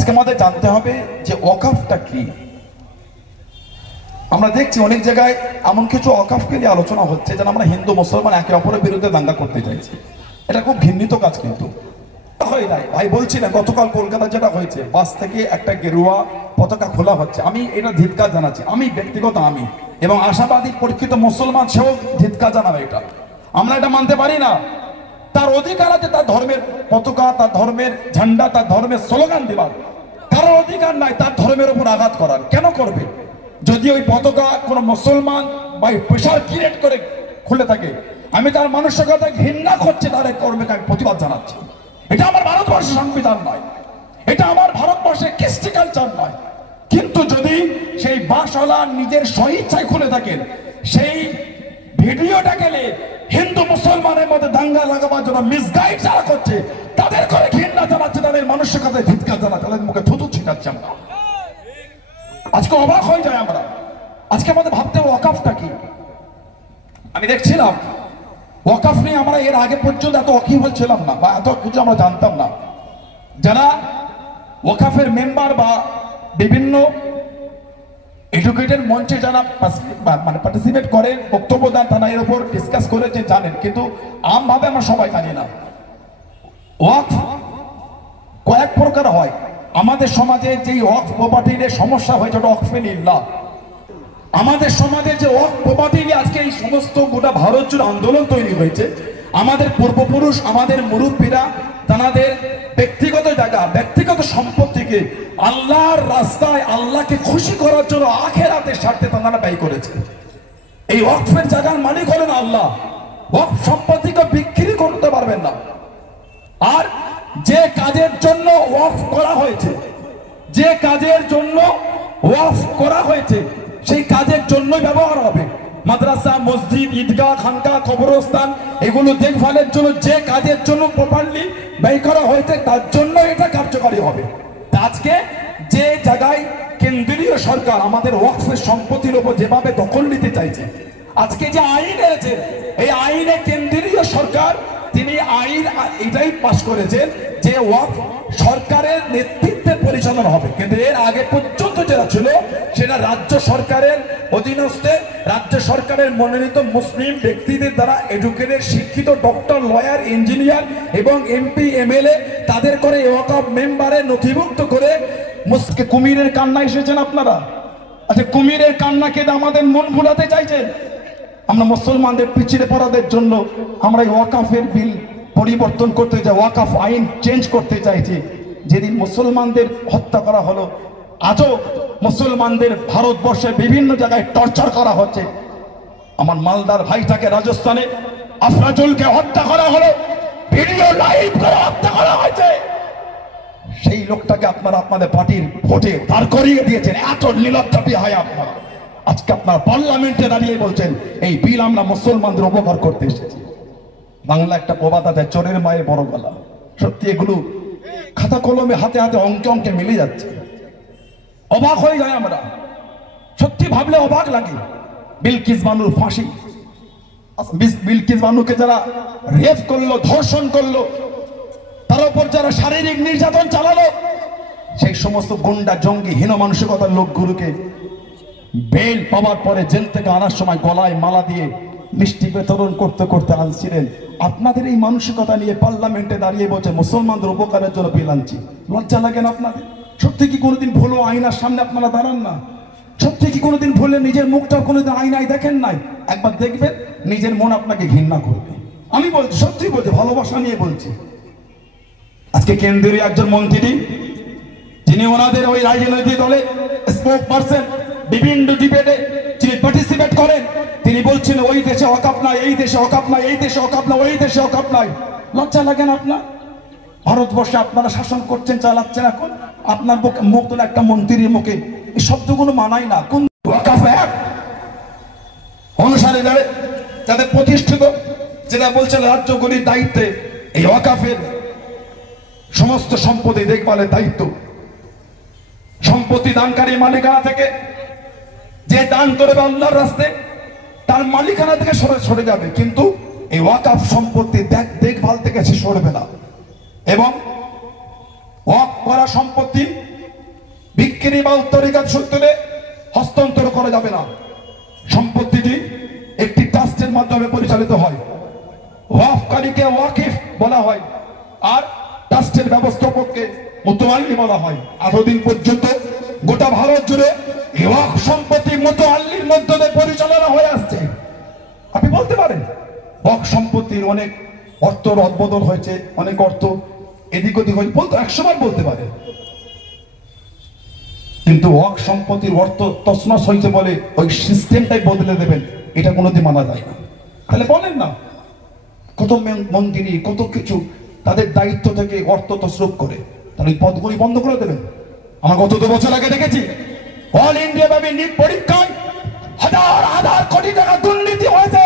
আজকে আমাদের জানতে হবে যে ওয়াকফটা কি। আমরা দেখছি অনেক জায়গায় এমন কিছু ওয়াকফকে নিয়ে আলোচনা হচ্ছে যেন আমরা হিন্দু মুসলমান একে অপরের বিরুদ্ধে দাঙ্গা করতে চাইছি। এটা খুব ঘৃণিত কাজ, কিন্তু হয় নাই। ভাই বলছি না, গতকাল কলকাতা যেটা হয়েছে, বাস থেকে একটা গেরুয়া পতাকা খোলা হচ্ছে, আমি এটা ধিক্কার জানাচ্ছি। আমি ব্যক্তিগত আমি এবং আশাবাদী পরীক্ষিত মুসলমান সেও ধিক্কার জানাবে। এটা আমরা এটা মানতে পারি না। তার অধিকার আছে তার ধর্মের পতাকা, তার ধর্মের ঝান্ডা, তার ধর্মের স্লোগান দেবার। কারো অধিকার নাই তার ধর্মের উপর আঘাত করার। কেন করবে? যদি ওই পতাকা কোনো মুসলমান বা প্রেশার ক্রিয়েট করে খুলে থাকে, আমি তার মানসিকতা ঘৃণা করছে, তার এই কর্মকে আমি প্রতিবাদ জানাচ্ছি। এটা আমার ভারতবর্ষের সংবিধান নয়, এটা আমার ভারতবর্ষের কৃষ্টি কালচার নয়। কিন্তু যদি সেই বাসওয়ালা নিজের স্বইচ্ছায় খুলে থাকেন, সেই ভিডিওটা গেলে হিন্দু মুসলমানের মধ্যে দাঙ্গা লাগাবার জন্য মিসগাইড যারা করছে, তাদের করে ঘৃণা জানাচ্ছে, তাদের মানসিকতায় ধিক্কার জানাচ্ছে, তাদের মুখে থুতু ছিটাচ্ছে। আমরা আজকে অবাক হয়ে যায়। আমরা আজকে আমাদের ভাবতে ওয়াকফটা কি। আমি দেখছিলাম ওয়াকফ নিয়ে আমরা এর আগে পর্যন্ত এত ওয়াকিবহাল ছিলাম না, বা এত কিছু আমরা জানতাম না। যারা ওয়াকফের মেম্বার বা বিভিন্ন এডুকেটেড মঞ্চে যারা মানে পার্টিসিপেট করেন, বক্তব্য দেন, তারা এর উপর ডিসকাস করেছে, জানেন। কিন্তু আমভাবে আমরা সবাই জানি না। ওয়াকফ কয়েক প্রকার হয়। আমাদের সমাজে যে ওয়াকফ প্রপার্টির সমস্যা হয়েছে, ওটা ওয়াকফে লিল্লাহ। আমাদের সমাজে যে ওয়াকফ প্রপার্টি নিয়ে আজকে এই সমস্ত গোটা ভারত জুড়ে আন্দোলন তৈরি হয়েছে, আমাদের পূর্বপুরুষ, আমাদের মুরব্বীরা তাদের ব্যক্তিগত জায়গা, ব্যক্তিগত সম্পত্তিকে আল্লাহর রাস্তায়, আল্লাহকে খুশি করার জন্য আখিরাতের স্বার্থে তারা ব্যয় করেছে। এই ওয়াকফের জায়গার মালিক হলেন আল্লাহ। ওয়াকফ সম্পত্তিকে বিক্রি করতে পারবেন না। আর যে কাজের জন্য ওয়াকফ করা হয়েছে, যে কাজের জন্য ওয়াকফ করা হয়েছে, সেই কাজের জন্যই ব্যবহার হবে। মাদ্রাসা, মসজিদ, ঈদগাহ, খানকা, কবরস্থান, এগুলো দেখভালের জন্য যে কাজের জন্য প্রপারলি ব্যয় করা হয়েছে, তার জন্য এটা কার্যকারী হবে। আজকে যে জায়গায় কেন্দ্রীয় সরকার আমাদের ওয়াকফের সম্পত্তির উপর যেভাবে দখল নিতে চাইছে, আজকে যে আইন এনেছে, এই আইনে কেন্দ্রীয় সরকার তিনি আইন এটাই পাশ করেছেন যে ওয়াকফ সরকারের নেতৃত্বে পরিচালনা হবে। কিন্তু এর আগে পর্যন্ত যেটা ছিল সেটা রাজ্য সরকারের অধীনস্থে, রাজ্য সরকারের মনোনীত মুসলিম ব্যক্তিদের দ্বারা এডুকেটেড, শিক্ষিত, ডক্টর, লয়ার, ইঞ্জিনিয়ার এবং এমপি, এমএলএ তাদের করে ওয়াকফ মেম্বারে নথিভুক্ত করে। কুমিরের কান্না এসেছেন আপনারা। আচ্ছা, কুমিরের কান্না কেটে আমাদের মন ভুলাতে চাইছেন। আমরা মুসলমানদের পিছিয়ে পড়াদের জন্য আমরা এই ওয়াকফের বিল পরিবর্তন করতে চাই, ওয়াকফ আইন চেঞ্জ করতে চাইছি। যেদিন মুসলমানদের হত্যা করা হলো, আজও মুসলমানদের ভারতবর্ষের বিভিন্ন জায়গায় টর্চার করা হচ্ছে। আমার মালদার ভাইটাকে রাজস্থানে আফরাজুলকে হত্যা করা হলো, ভিডিও লাইভ করে হত্যা করা হয়েছে। সেই লোকটাকে আপনারা আপনাদের পার্টির ভোটে দাঁড় করিয়ে দিয়েছেন। এত নির্লজ্জাতি হয় আপনারা। আজকে আপনারা পার্লামেন্টে দাঁড়িয়ে বলছেন এই বিল আমরা মুসলমানদের উপকার করতে এসেছি। বাংলা একটা প্রবাদ আছে, চোরের মায়ের বড় গলা। সত্যি এগুলো খাতা কলমে হাতে হাতে অঙ্কে অঙ্কে মিলে যাচ্ছে। অবাক হয়ে যায় আমরা, সত্যি ভাবলে অবাক লাগে। বিলকিস বানুর ফাঁসি, বিলকিস বানুকে যারা রেপ করলো, ধর্ষণ করলো, তার উপর যারা শারীরিক নির্যাতন চালালো, সেই সমস্ত গুন্ডা, জঙ্গি, হীন মানসিকতার লোকগুলোকে বেল পাওয়ার পরে জেল থেকে আনার সময় গলায় মালা দিয়ে মিষ্টি বিতরণ করতে করতে আনছিলেন। আপনাদের এই মানসিকতা নিয়ে পার্লামেন্টে দাঁড়িয়ে বলছে মুসলমানদের উপকারের জন্য বিল আনছি। লজ্জা লাগে না আপনাদের? সত্যি কি কোনোদিন ভুলো আয়নার সামনে আপনারা দাঁড়ান না? সত্যি কি কোনোদিন ভুলে নিজের মুখটা কোনোদিন আয়নায় দেখেন নাই? একবার দেখবেন, নিজের মন আপনাকে ঘৃণা করবে। আমি বলছি, সত্যি বলছি, ভালোবাসা নিয়ে বলছি। আজকে কেন্দ্রীয় একজন মন্ত্রী, যিনি ওনাদের ওই রাজনৈতিক দলে স্পোক পারসন, বিভিন্ন ডিবেটে যিনি পার্টিসিপেট করেন, তিনি বলছেন ওই দেশে ওয়াকফ নাই, এই দেশে ওয়াকফ নাই, এই দেশে ওয়াকফ নাই, ওই দেশে ওয়াকফ নাই। লজ্জা লাগে না আপনার? ভারতবর্ষে আপনারা শাসন করছেন, চালাচ্ছেন। এখন আপনার মুখ তোলা একটা মন্ত্রীর মুখে এই শব্দগুলো মানায় না। কোন ওয়াকফ অ্যাক্ট অনুসারে যাদের প্রতিষ্ঠিত, যেটা বলছেন রাজ্যগুলির দায়িত্বে এই ওয়াকফের সমস্ত সম্পত্তি দেখভালের দায়িত্ব, সম্পত্তি দানকারী মালিকানা থেকে যে দান করবে আল্লাহর রাস্তায়, তার মালিকানা থেকে সরে যাবে। কিন্তু এই ওয়াকফ সম্পত্তি দেখভাল থেকে সে সরবে না। এবং ওয়াকফ করা সম্পত্তি বিক্রি বা উত্তরাধিকার সূত্রে হস্তান্তর করা যাবে না। সম্পত্তিটি একটি ট্রাস্টের মাধ্যমে পরিচালিত হয়। ওয়াকফকারীকে ওয়াকিফ বলা হয় আর ট্রাস্টের ব্যবস্থাপককে মুতাওয়াল্লি বলা হয়। এতদিন পর্যন্ত গোটা ভারত জুড়ে ওয়াকফ সম্পত্তি মুতাওয়াল্লির মধ্যে দিয়ে পরিচালনা হয়ে আসছে। আপনি বলতে পারেন ওয়াকফ সম্পত্তির অনেক অর্থ রদবদল হয়েছে, অনেক অর্থ এদিক ওদিক হয়েছে, বলতে 100 বার বলতে পারে, কিন্তু ওয়াকফ সম্পত্তির অর্থ তছনছ হয়েছে বলে ওই সিস্টেমটাই বদলে দেবেন, এটা কোনোদিন মানা যায় না। তাহলে বলেন না, কত মন্দিরী কত কিছু তাদের দায়িত্ব থেকে অর্থ তসরুপ করে, তাহলে পদগুলি বন্ধ করে দেবেন। আমরা গত 2 বছর আগে দেখেছি অল ইন্ডিয়া ব্যাপী নিট পরীক্ষায় হাজার হাজার কোটি টাকা দুর্নীতি হয়েছে।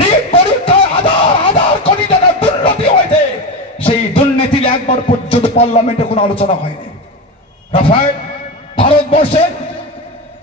নিট পরীক্ষায় হাজার হাজার কোটি টাকা দুর্নীতি হয়েছে। সেই দুর্নীতির একবার পর্যন্ত পার্লামেন্টে কোনো আলোচনা হয়নি। রাফায়েল ভারতবর্ষে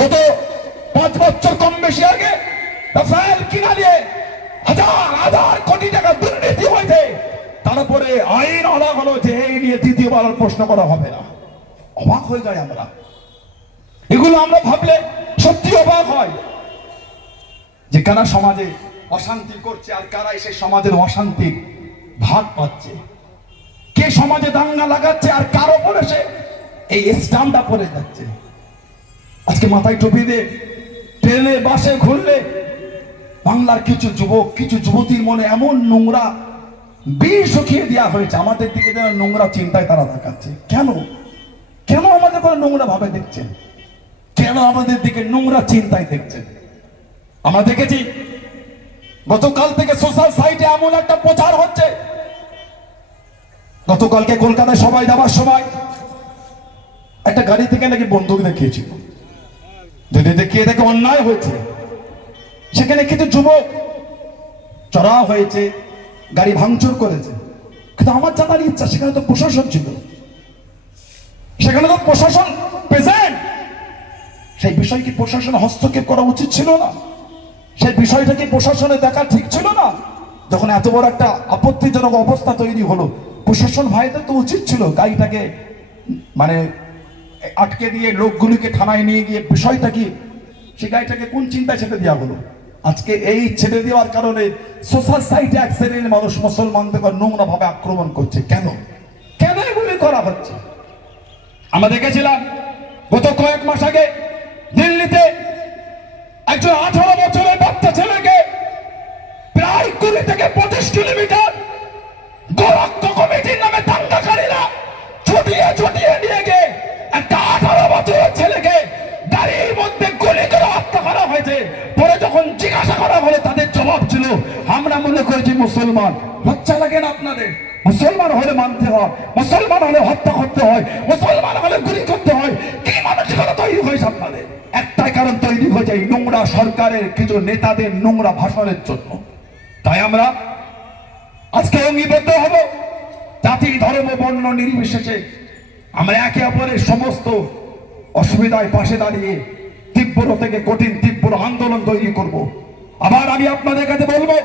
গত 5 বছর কম বেশি আগে রাফায়েল কিনা নিয়ে হাজার হাজার কোটি টাকা দুর্নীতি হয়েছে। তারপরে আইন আনা হলো যে এই নিয়ে দ্বিতীয়বার প্রশ্ন করা হবে না। অবাক হয়ে যায় আমরা, এগুলো আমরা ভাবলে সত্যি অবাক হয় যে কারা সমাজে অশান্তি করছে আর কারাই সেই সমাজের অশান্তি ভাগ পাচ্ছে, কে সমাজে দাঙ্গা লাগাচ্ছে আর কার ওপরে সে এই স্ট্যাম্পটা পড়ে যাচ্ছে। আজকে মাথায় টুপি দিয়ে ট্রেনে বাসে ঘুরলে বাংলার কিছু যুবক কিছু যুবতীর মনে এমন নোংরা বিষ শুকিয়ে দেওয়া হয়েছে, আমাদের দিকে যেন নোংরা চিন্তায় তারা দেখাচ্ছে। কেন কেন আমাদের করে নোংরা ভাবে দেখছেন? কেন আমাদের দিকে নোংরা চিন্তায় দেখছেন? আমরা দেখেছি গতকাল থেকে সোশ্যাল সাইটে এমন একটা প্রচার হচ্ছে। গতকালকে কলকাতায় সবাই যাবার সময় একটা গাড়ি থেকে নাকি বন্দুক দেখিয়েছিল, যদি দেখিয়ে দেখে অন্যায় হয়েছে। সেখানে কিছু যুবক চড়া হয়েছে, গাড়ি ভাঙচুর করেছে, কিন্তু আমার জানার ইচ্ছা সেখানে তো প্রশাসন ছিল, সেখানে তো প্রশাসন প্রেজেন্ট। সেই বিষয় কি প্রশাসন হস্তক্ষেপ করা উচিত ছিল না? সেই বিষয়টা কি প্রশাসনে দেখা ঠিক ছিল না? যখন এত বড় একটা আপত্তিজনক অবস্থা তৈরি হলো, প্রশাসন ভাইদের তো উচিত ছিল গাড়িটাকে মানে আটকে দিয়ে লোকগুলিকে থানায় নিয়ে গিয়ে বিষয়টা কি সেই গাড়িটাকে কোন চিন্তায় ছেড়ে দেওয়া হলো। আজকে এই ছেড়ে দেওয়ার কারণে সোশ্যাল সাইটে এক শ্রেণীর মানুষ মুসলমানদের নোংরা ভাবে আক্রমণ করছে। কেন কেন এগুলি করা হচ্ছে? আমরা দেখেছিলাম গত কয়েক মাস আগে দিল্লিতে একজন 18 বছরের বাচ্চা ছেলেকে প্রায় 20 থেকে 25 কিলোমিটার গোরক্ষ কমিটির নামে দাঙ্গাকারীরা ছুটিয়ে ছুটিয়ে নিয়ে গিয়ে একটা 18 বছরের ছেলেকে গাড়ির মধ্যে গুলি করে হত্যা করা হয়েছে। পরে যখন জিজ্ঞাসা করা হলো তাদের জবাব ছিল, আমরা মনে করেছি মুসলমান। লজ্জা লাগে না আপনাদের? মুসলমান হলে মানতে হয়, মুসলমান হলে হত্যা করতে হয়, মুসলমান হলে গুলি করতে হয়। কি মানসিকতা তৈরি হয়েছে আপনাদের? একটাই কারণ তৈরি হয়েছে এই নোংরা সরকারের কিছু নেতাদের নোংরা ভাষণের জন্য। তাই আমরা আজকে অঙ্গীবদ্ধ হব, জাতি ধর্ম বর্ণ নির্বিশেষে আমরা একে অপরের সমস্ত অসুবিধায় পাশে দাঁড়িয়ে তীব্র থেকে কঠিন তীব্র আন্দোলন তৈরি করব। আবার আমি আপনাদের কাছে বলবো,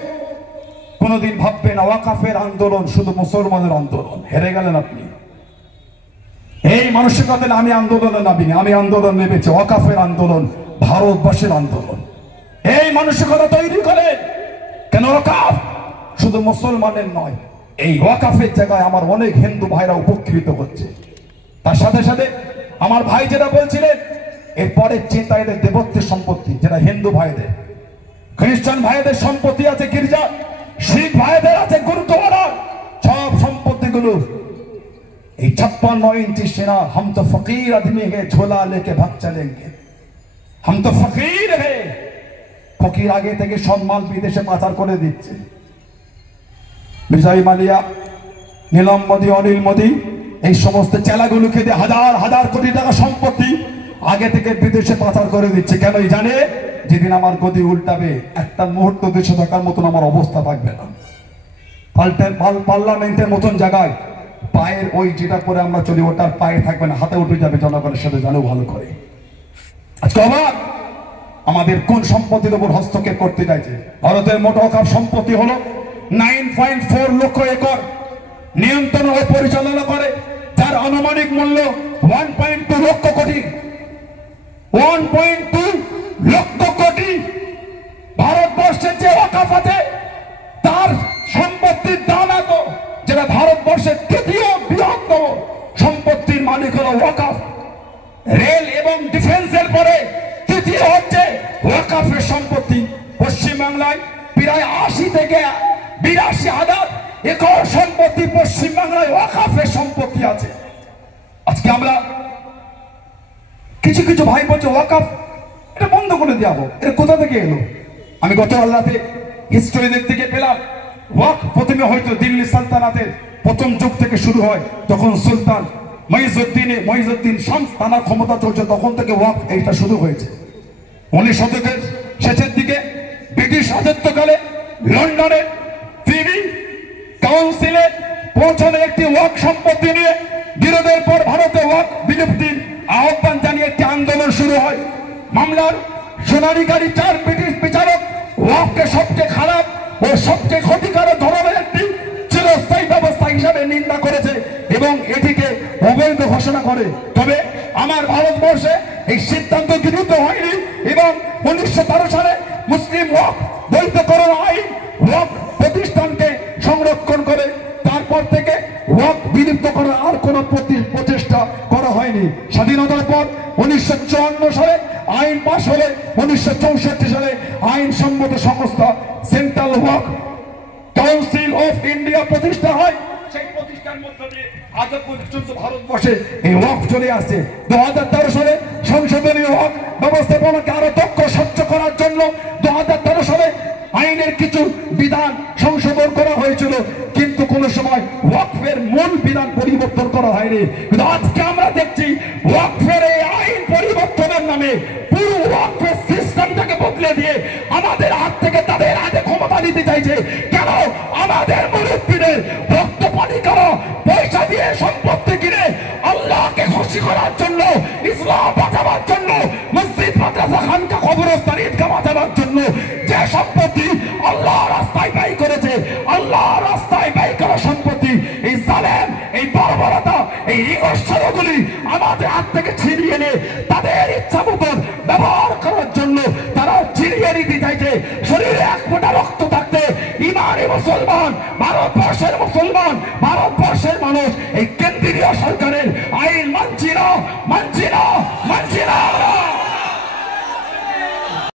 কোনদিন ভাববেন ওয়াকফের আন্দোলন শুধু মুসলমানের আন্দোলন, হেরে গেলেন আপনি। এই মানসিকতা আমি আন্দোলনে নামিনি, আমি আন্দোলন নেমেছি ওয়াকফের আন্দোলন, ভারতবর্ষের আন্দোলন। এই মানসিকতা তৈরি করেন। কেন ওয়াকফ শুধু মুসলমানের নয়, এই ওয়াকফের জায়গায় আমার অনেক হিন্দু ভাইরা উপকৃত হচ্ছে। তার সাথে সাথে আমার ভাই যেটা বলছিলেন, এরপরে চিন্তা এদের দেবত্বের সম্পত্তি, যেটা হিন্দু ভাইদের, খ্রিস্টান ভাইদের সম্পত্তি আছে গির্জা, শিখ ভাইদের আছে গুরুদ্বারা, সব সম্পত্তিগুলো এই 56 इंची सेना। हम तो फकीर आदमी है, झोला लेके भाग चलेंगे, हम तो फकीर है। ফকির আগে থেকে সম্মান বিদেশে পাচার করে দিচ্ছে। বিজয় মালিয়া, নীলম মোদী, অনিল মোদী, এই সমস্ত চেলাগুলোকে দিয়ে হাজার হাজার কোটি টাকা সম্পত্তি আগে থেকে বিদেশে পাচার করে দিচ্ছে। কেন জানে? যেদিন আমার গদি উল্টাবে একটা মুহূর্ত দেশে থাকার মতন আমার অবস্থা থাকবে না। পার্লামেন্টের মতন জায়গায় পায়ের ওই যেটা পরে আমরা চলি ওটার পায়ে থাকবে না, হাতে উঠে যাবে জনগণের সাথে, জানো ভালো করে। আজকে অবাক আমাদের কোন সম্পত্তির উপর হস্তক্ষেপ করতে চাইছে। ভারতের মোট ওয়াকফ সম্পত্তি হলো 9.4 লক্ষ একর, নিয়ন্ত্রণ ও পরিচালনা করে যার আনুমানিক মূল্য 1.2 লক্ষ কোটি, 1.2 লক্ষ কোটি। ভারতবর্ষের যে ওয়াকফ আছে তার সম্পত্তির দাম এত, যেটা ভারতবর্ষের তৃতীয় বৃহত্তম সম্পত্তির মালিক হলো ওয়াকফ। রেল এবং ডিফেন্সের পরে তৃতীয় হচ্ছে ওয়াকফের সম্পত্তি। পশ্চিমবাংলায় প্রায় 80 থেকে 82,000 একর সম্পত্তি পশ্চিমবাংলায় ওয়াকফের সম্পত্তি আছে। আজকে আমরা কিছু কিছু ভাই বলছে ওয়াকফ এটা বন্ধ করে দেওয়া, এটা কোথা থেকে এলো? আমি গতকাল রাতে হিস্ট্রি দেখতে গিয়ে পেলাম ওয়াকফ প্রথমে হয়তো দিল্লি সালতানাতের প্রথম যুগ থেকে শুরু হয়, তখন সুলতান মঈজউদ্দিন শামস তানার ক্ষমতা চলছে, তখন থেকে ওয়াকফ এইটা শুরু হয়েছে। 19 শতকের শেষের দিকে ব্রিটিশ রাজত্বকালে লন্ডনে প্রিভি কাউন্সিলে পৌঁছানো একটি ওয়াকফ সম্পত্তি নিয়ে বিরোধের পর ভারতে ওয়াকফ বিলুপ্তির আহ্বান জানিয়ে একটি আন্দোলন শুরু হয়। মামলার শুনানিকারী 4 ব্রিটিশ বিচারক ওয়াকফকে সবচেয়ে খারাপ ও সবচেয়ে ক্ষতিকারক ধরনের একটি চিরস্থায়ী ব্যবস্থা হিসাবে নিন্দা করেছে এবং এটিকে অবৈধ ঘোষণা করে। তবে আমার ভারতবর্ষে এই সিদ্ধান্ত গৃহীত হয়নি এবং 1913 সালে মুসলিম ওয়াকফ বৈধকরণ আইন ওয়াকফ প্রতিষ্ঠানকে সংরক্ষণ করে। তারপর থেকে ওয়াকফ বিলুপ্ত করার আর কোনো প্রচেষ্টা করা হয়নি। স্বাধীনতার পর 1954 সালে আইন পাশ হলে 1964 সালে আইনসম্মত সংস্থা central Waqf council of India প্রতিষ্ঠা হয়। সেই প্রতিষ্ঠার মধ্য দিয়ে আজ পর্যন্ত ভারতবর্ষে এই ওয়াকফ চলে আসছে। 2013 সালে সংশোধনীয় ওয়াকফ ব্যবস্থাপনাকে আরো দক্ষ স্বচ্ছ করার জন্য 2013 সালে আইনের কিছু বিধান সংশোধন করা হয়েছিল, কিন্তু কোন সময় ওয়াকফের মূল বিধান পরিবর্তন করা হয়নি। কিন্তু আজকে আমরা দেখছি ওয়াকফের এই আইন পরিবর্তনের নামে পুরো ওয়াকফের সিস্টেমটাকে বদলে দিয়ে আমাদের হাত থেকে তাদের হাতে ক্ষমতা নিতে চাইছে। কেন? আমাদের মুরব্বীদের রক্ত পানি করা পয়সা দিয়ে সম্পত্তি কিনে আল্লাহকে খুশি করার জন্য, ইসলাম বাঁচাবার জন্য, মসজিদ মাদ্রাসা খানকা কবরস্থান ঈদগাহ বাঁচাবার জন্য যে সম্পত্তি আল্লাহ রাস্তায় ব্যয় করেছে, আল্লাহ রাস্তায় ব্যয় করা সম্পত্তি এই জালেম, এই বর্বরতা, এই ইগোশরগুলি আমাদের হাত থেকে ছিনিয়ে নিয়ে তাদের ইচ্ছা মতন ব্যবহার করার জন্য তারা ছিনিয়ে নিতে চাইছে। শরীরে 1 ফোঁটা রক্ত থাকতে ইমানি মুসলমান, ভারতবর্ষের মুসলমান, ভারতবর্ষের মানুষ এই কেন্দ্রীয় সরকারের আইন মানছি না, মানছি না, মানছি না।